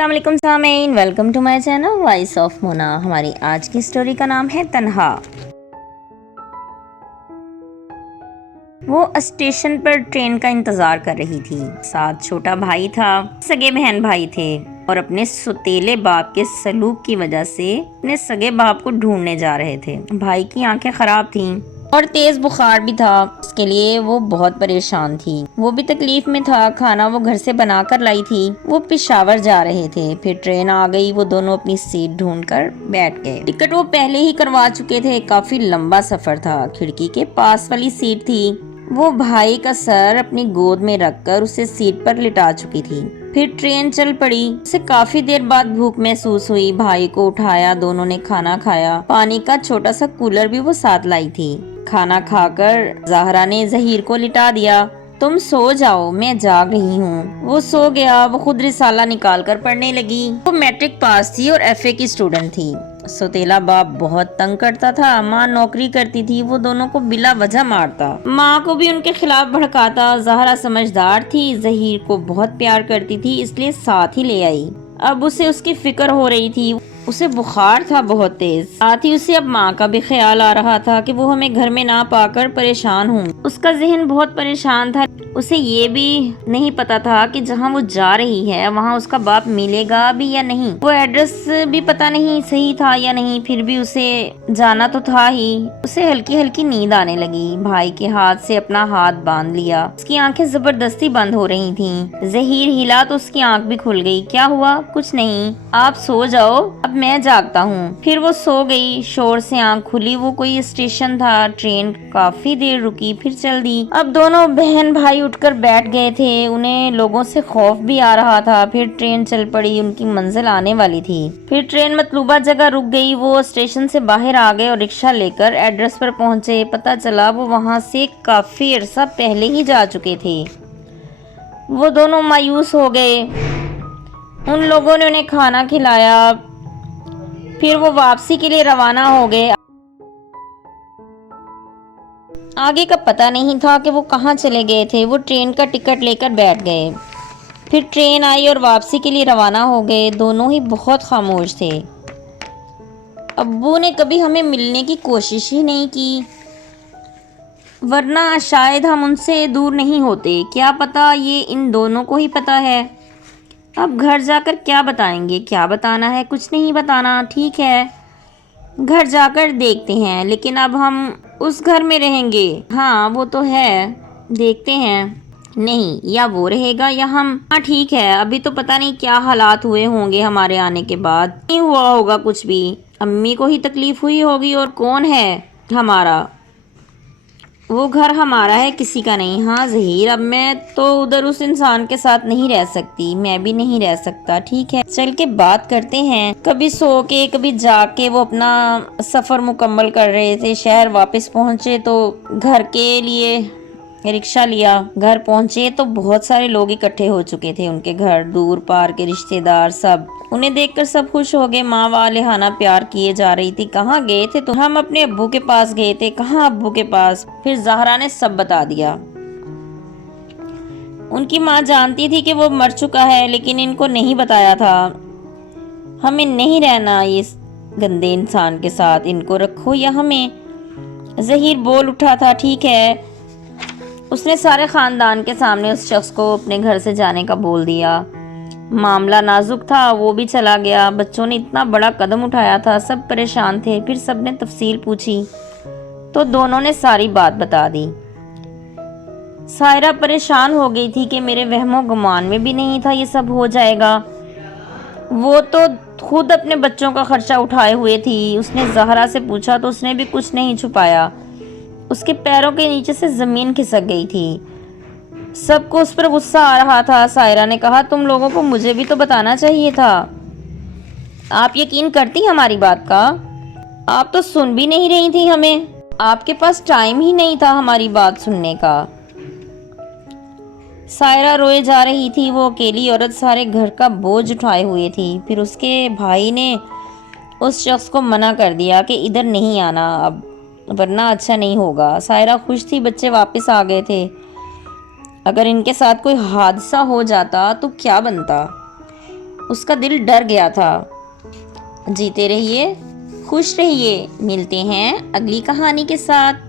السلام علیکم سامعین، welcome to my channel voice of Mona. ہماری آج کی سٹوری کا نام ہے تنہا۔ وہ اسٹیشن پر ٹرین کا انتظار کر رہی تھی۔ ساتھ چھوٹا بھائی تھا، سگے بہن بھائی تھے اور اپنے سوتیلے باپ کے سلوک کی وجہ سے اپنے سگے باپ کو ڈھونڈنے جا رہے تھے۔ بھائی کی آنکھیں خراب تھیں اور تیز بخار بھی تھا، اس کے لیے وہ بہت پریشان تھی۔ وہ بھی تکلیف میں تھا۔ کھانا وہ گھر سے بنا کر لائی تھی۔ وہ پشاور جا رہے تھے۔ پھر ٹرین آ گئی۔ وہ دونوں اپنی سیٹ ڈھونڈ کر بیٹھ گئے۔ ٹکٹ وہ پہلے ہی کروا چکے تھے۔ کافی لمبا سفر تھا۔ کھڑکی کے پاس والی سیٹ تھی۔ وہ بھائی کا سر اپنی گود میں رکھ کر اسے سیٹ پر لٹا چکی تھی۔ پھر ٹرین چل پڑی۔ اسے کافی دیر بعد بھوک محسوس ہوئی۔ بھائی کو اٹھایا، دونوں نے کھانا کھایا۔ پانی کا چھوٹا سا کولر بھی وہ ساتھ لائی تھی۔ کھانا کھا کر زہرا نے ظہیر کو لٹا دیا۔ تم سو جاؤ، میں جاگ رہی ہوں۔ وہ سو گیا۔ وہ خود رسالہ نکال کر پڑھنے لگی۔ وہ میٹرک پاس تھی اور ایف اے کی اسٹوڈنٹ تھی۔ سوتیلا باپ بہت تنگ کرتا تھا۔ ماں نوکری کرتی تھی، وہ دونوں کو بلا وجہ مارتا۔ ماں کو بھی ان کے خلاف بھڑکاتا۔ زہرا سمجھدار تھی، ظہیر کو بہت پیار کرتی تھی، اس لیے ساتھ ہی لے آئی۔ اب اسے اس کی فکر ہو رہی تھی۔ اسے بخار تھا بہت تیز، ساتھ ہی اسے اب ماں کا بھی خیال آ رہا تھا کہ وہ ہمیں گھر میں نہ پا کر پریشان ہوں۔ اس کا ذہن بہت پریشان تھا۔ اسے یہ بھی نہیں پتا تھا کہ جہاں وہ جا رہی ہے وہاں اس کا باپ ملے گا بھی یا نہیں۔ وہ ایڈریس بھی پتا نہیں صحیح تھا یا نہیں، پھر بھی اسے جانا تو تھا ہی۔ اسے ہلکی ہلکی نیند آنے لگی۔ بھائی کے ہاتھ سے اپنا ہاتھ باندھ لیا۔ اس کی آنکھیں زبردستی بند ہو رہی تھیں۔ ظہیر ہلا تو اس کی آنکھ بھی کھل گئی۔ کیا ہوا؟ کچھ نہیں، آپ سو جاؤ، اب میں جاگتا ہوں۔ پھر وہ سو گئی۔ شور سے آنکھ کھلی۔ وہ کوئی اسٹیشن تھا۔ ٹرین کافی دیر رکی، پھر چل دی۔ اب دونوں بہن بھائی اٹھ کر بیٹھ گئے تھے۔ انہیں لوگوں سے خوف بھی آ رہا تھا۔ پھر ٹرین چل پڑی۔ ان کی منزل آنے والی تھی۔ پھر ٹرین مطلوبہ جگہ رک گئی۔ وہ اسٹیشن سے باہر آ گئے اور رکشہ لے کر ایڈریس پر پہنچے۔ پتہ چلا وہ وہاں سے کافی عرصہ پہلے ہی جا چکے تھے۔ وہ دونوں مایوس ہو گئے۔ ان لوگوں نے انہیں کھانا کھلایا۔ پھر وہ واپسی کے لیے روانہ ہو گئے۔ آگے کا پتہ نہیں تھا کہ وہ کہاں چلے گئے تھے۔ وہ ٹرین کا ٹکٹ لے کر بیٹھ گئے۔ پھر ٹرین آئی اور واپسی کے لیے روانہ ہو گئے۔ دونوں ہی بہت خاموش تھے۔ ابو نے کبھی ہمیں ملنے کی کوشش ہی نہیں کی، ورنہ شاید ہم ان سے دور نہیں ہوتے۔ کیا پتہ یہ ان دونوں کو ہی پتہ ہے۔ اب گھر جا کر کیا بتائیں گے؟ کیا بتانا ہے؟ کچھ نہیں بتانا۔ ٹھیک ہے، گھر جا کر دیکھتے ہیں، لیکن اب ہم اس گھر میں رہیں گے۔ ہاں وہ تو ہے، دیکھتے ہیں۔ نہیں، یا وہ رہے گا یا ہم۔ ہاں ٹھیک ہے، ابھی تو پتہ نہیں کیا حالات ہوئے ہوں گے ہمارے آنے کے بعد۔ نہیں ہوا ہوگا کچھ بھی، امی کو ہی تکلیف ہوئی ہوگی، اور کون ہے ہمارا؟ وہ گھر ہمارا ہے، کسی کا نہیں۔ ہاں ظہیر، اب میں تو ادھر اس انسان کے ساتھ نہیں رہ سکتی، میں بھی نہیں رہ سکتا۔ ٹھیک ہے، چل کے بات کرتے ہیں۔ کبھی سو کے کبھی جاگ کے وہ اپنا سفر مکمل کر رہے تھے۔ شہر واپس پہنچے تو گھر کے لیے رکشہ لیا۔ گھر پہنچے تو بہت سارے لوگ اکٹھے ہو چکے تھے۔ ان کے گھر دور پار کے رشتے دار سب۔ انہیں دیکھ کر سب خوش ہو گئے۔ ماں والہانہ پیار کیے جا رہی تھی۔ کہاں گئے تھے تو ہم اپنے ابو کے پاس گئے تھے۔ کہاں ابو کے پاس؟ پھر زہرا نے سب بتا دیا۔ ان کی ماں جانتی تھی کہ وہ مر چکا ہے، لیکن ان کو نہیں بتایا تھا۔ ہمیں نہیں رہنا اس گندے انسان کے ساتھ، ان کو رکھو یا ہمیں۔ ظہیر بول اٹھا تھا۔ ٹھیک ہے۔ اس نے سارے خاندان کے سامنے اس شخص کو اپنے گھر سے جانے کا بول دیا۔ معاملہ نازک تھا، وہ بھی چلا گیا۔ بچوں نے اتنا بڑا قدم اٹھایا تھا، سب پریشان تھے۔ پھر سب نے تفصیل پوچھی تو دونوں نے ساری بات بتا دی۔ سائرہ پریشان ہو گئی تھی کہ میرے وہم و گمان میں بھی نہیں تھا یہ سب ہو جائے گا۔ وہ تو خود اپنے بچوں کا خرچہ اٹھائے ہوئے تھی۔ اس نے زہرا سے پوچھا تو اس نے بھی کچھ نہیں چھپایا۔ اس کے پیروں کے نیچے سے زمین کھسک گئی تھی۔ سب کو اس پر غصہ آ رہا تھا۔ سائرہ نے کہا، تم لوگوں کو مجھے بھی تو بتانا چاہیے تھا۔ آپ یقین کرتی ہماری بات کا؟ آپ تو سن بھی نہیں رہی تھی ہمیں۔ آپ کے پاس ٹائم ہی نہیں تھا ہماری بات سننے کا۔ سائرہ روئے جا رہی تھی۔ وہ اکیلی عورت سارے گھر کا بوجھ اٹھائے ہوئے تھی۔ پھر اس کے بھائی نے اس شخص کو منع کر دیا کہ ادھر نہیں آنا اب، ورنہ اچھا نہیں ہوگا۔ سائرہ خوش تھی، بچے واپس آ گئے تھے۔ اگر ان کے ساتھ کوئی حادثہ ہو جاتا تو کیا بنتا؟ اس کا دل ڈر گیا تھا۔ جیتے رہیے، خوش رہیے، ملتے ہیں اگلی کہانی کے ساتھ۔